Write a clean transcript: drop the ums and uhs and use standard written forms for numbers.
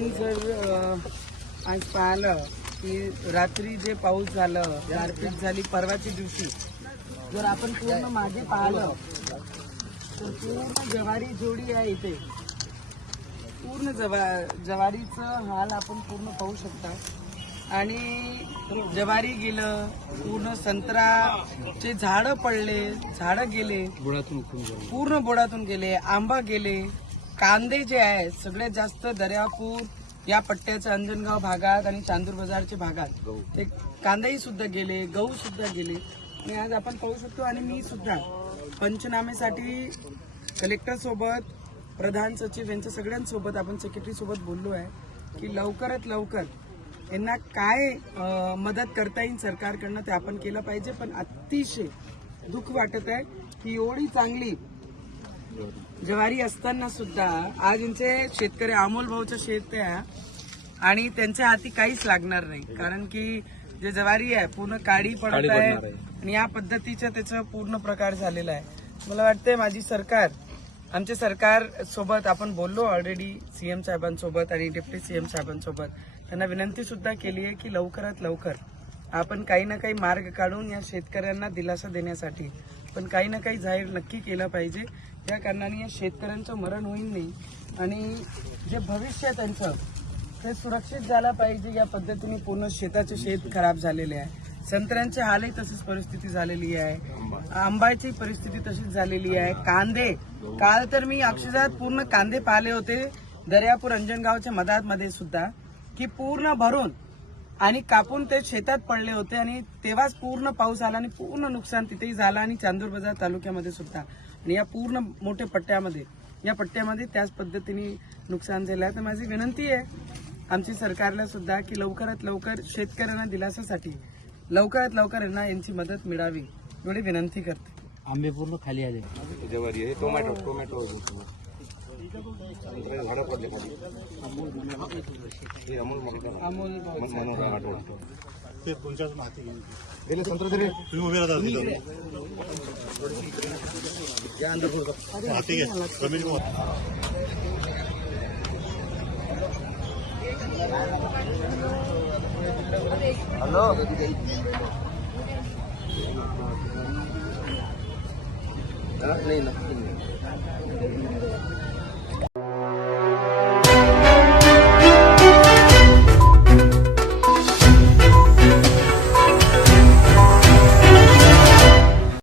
आपण जर आज पाहिलं की रात्री जे पाऊस झालं, गारपीट झाली परवाच्या दिवशी, जर आपण पूर्ण मागे पाहिलं तर पूर्ण ज्वारी जोडी आहे इथे. पूर्ण ज्वारीचं हाल आपण पूर्ण पाहू शकता. आणि ज्वारी गेलं, पूर्ण संत्राचे झाडं पडले, झाडं गेले, पूर्ण बोडातून गेले, आंबा गेले. कांदे जे आहे सगळ्यात जास्त दर्यापूर या पट्ट्याच्या अंजनगाव भागात आणि चांदूर बाजारच्या भागात ते कांदेही सुद्धा गेले, गहू सुद्धा गेले. आणि आज आपण पाहू शकतो. आणि मी सुद्धा पंचनामेसाठी कलेक्टर सोबत, प्रधान सचिव यांच्या सगळ्यांसोबत, आपण सेक्रेटरी सोबत बोललो आहे की लवकरात लवकर यांना काय मदत करता येईल सरकारकडनं ते आपण केलं पाहिजे. पण अतिशय दुःख वाटत आहे की एवढी चांगली ज्वारी असताना सुद्धा आज यांचे शेतकरी अमोल भाऊचं शेत आहे आणि त्यांच्या हाती काहीच लागणार नाही. कारण की जे ज्वारी आहे पूर्ण काळी पडत आहे आणि या पद्धतीचा त्याचा पूर्ण प्रकार झालेला आहे. मला वाटतंय माझी सरकार, आमच्या सरकार सोबत आपण बोललो ऑलरेडी सीएम साहेबांसोबत आणि डेप्युटी सीएम साहेबांसोबत. त्यांना विनंती सुद्धा केली आहे की लवकरात लवकर आपण काही ना काही मार्ग काढून या शेतकऱ्यांना दिलासा देण्यासाठी पण काही ना काही जाहीर नक्की केलं पाहिजे. या कारणाने या शेतकऱ्यांचं मरण होईल नाही आणि जे भविष्य त्यांचं ते सुरक्षित झालं पाहिजे. या पद्धतीने पूर्ण शेताचे शेत खराब झालेले आहे. संत्र्यांचे हालही तशीच परिस्थिती झालेली आहे. आंब्याची परिस्थिती तशीच झालेली आहे. कांदे, काल तर मी अक्षरशः पूर्ण कांदे पाहिले होते दर्यापूर अंजनगावच्या मधातमध्ये सुद्धा की पूर्ण भरून आणि कापून ते शेतात पडले होते. आणि तेव्हाच पूर्ण पाऊस आला आणि पूर्ण नुकसान तिथेही झालं आणि चांदूर बाजार तालुक्यामध्ये सुद्धा. आणि या पूर्ण मोठ्या पट्ट्यामध्ये, या पट्ट्यामध्ये त्याच पद्धतीने नुकसान झालं आहे. तर माझी विनंती आहे आमची सरकारला सुद्धा की लवकरात लवकर शेतकऱ्यांना दिलासासाठी लवकरात लवकर यांना यांची मदत मिळावी एवढी विनंती करते. आंबे पूर्ण खाली आले. ज्वारी आहे, टोमॅटो झाडं पडले खाली. अमोल भाऊ ते तुमच्याच माहिती गेले संत्र दिले तुम्ही उभे राहता तिथं. या अंदर माहिती घे रमेश कुमार. हॅलो नाही ना